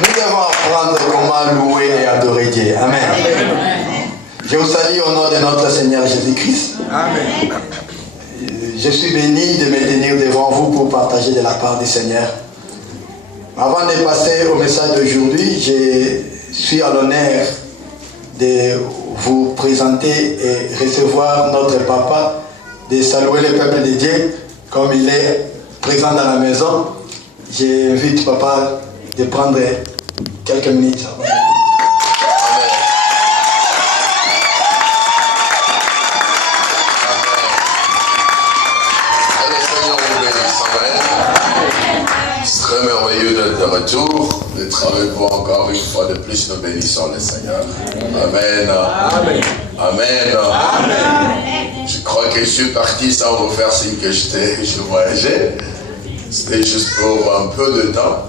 Nous devons apprendre comment louer et adorer Dieu. Amen. Je vous salue au nom de notre Seigneur Jésus-Christ. Amen. Je suis béni de me tenir devant vous pour partager de la part du Seigneur. Avant de passer au message d'aujourd'hui, je suis à l'honneur de vous présenter et recevoir notre papa, de saluer le peuple de Dieu comme il est présent dans la maison. J'invite papa de prendre quelques minutes. Très merveilleux d'être de retour, d'être avec vous encore une fois de plus. Nous bénissons le Seigneur. Amen. Amen. Amen. Amen. Je crois que je suis parti sans vous faire signe que je voyageais. C'était juste pour un peu de temps.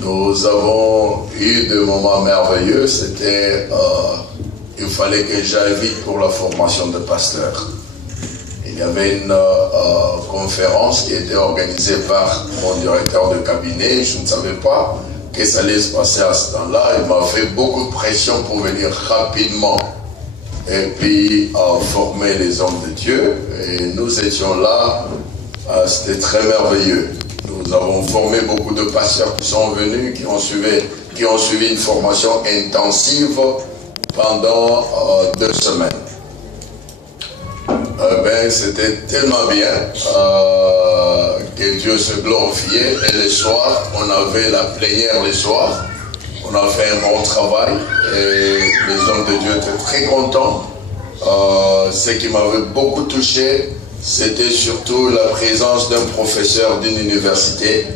Nous avons eu des moments merveilleux. C'était, il fallait que j'aille vite pour la formation de pasteur. Il y avait une conférence qui était organisée par mon directeur de cabinet. Je ne savais pas que ça allait se passer à ce temps-là. Il m'a fait beaucoup de pression pour venir rapidement et puis former les hommes de Dieu. Et nous étions là. C'était très merveilleux. Nous avons formé beaucoup de pasteurs qui sont venus, qui ont suivi une formation intensive pendant 2 semaines. C'était tellement bien que Dieu se glorifiait. Et le soir, on avait la plénière le soir. On a fait un bon travail et les hommes de Dieu étaient très contents. Ce qui m'avait beaucoup touché, c'était surtout la présence d'un professeur d'une université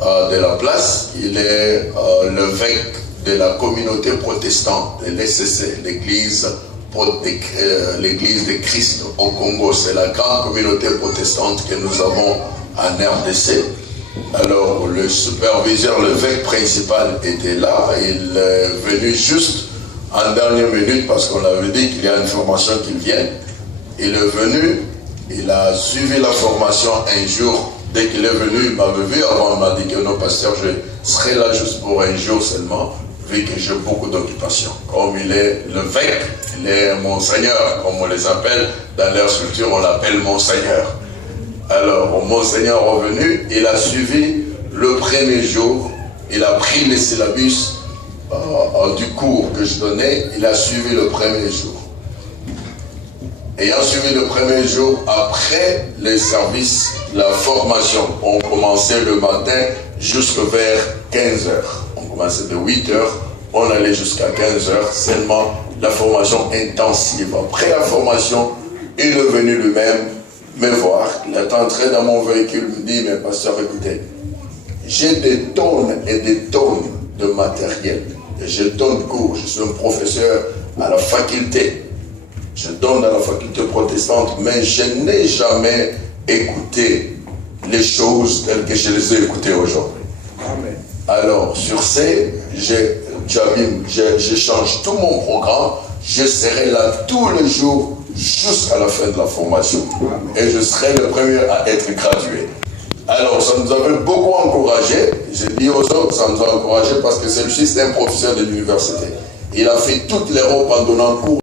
de la place. Il est l'évêque de la communauté protestante de l'ECC, l'église de Christ au Congo. C'est la grande communauté protestante que nous avons en RDC. Alors le superviseur, l'évêque principal était là. Il est venu juste en dernière minute parce qu'on avait dit qu'il y a une formation qui vient. Il est venu, il a suivi la formation un jour. Dès qu'il est venu, il m'avait vu avant, il m'a dit que non, pasteur, je serai là juste pour un jour seulement, vu que j'ai beaucoup d'occupations. Comme il est l'évêque, il est Monseigneur, comme on les appelle, dans leur structure, on l'appelle Monseigneur. Alors, Monseigneur est revenu, il a suivi le premier jour, il a pris les syllabus du cours que je donnais, il a suivi le premier jour. Ayant suivi le premier jour, après les services, la formation, on commençait le matin jusqu'à vers 15h. On commençait de 8h, on allait jusqu'à 15h, seulement la formation intensive. Après la formation, il est venu lui-même me voir. Il est entré dans mon véhicule, me dit, mais pasteur, écoutez, j'ai des tonnes et des tonnes de matériel. Et je donne cours, je suis un professeur à la faculté. Je donne à la faculté protestante, mais je n'ai jamais écouté les choses telles que je les ai écoutées aujourd'hui. Alors, sur ce, je change tout mon programme, je serai là tous les jours jusqu'à la fin de la formation. Et je serai le premier à être gradué. Alors, ça nous avait beaucoup encouragé. J'ai dit aux autres, ça nous a encouragé parce que celui-ci, c'est un professeur de l'université. Il a fait toute l'Europe en donnant cours.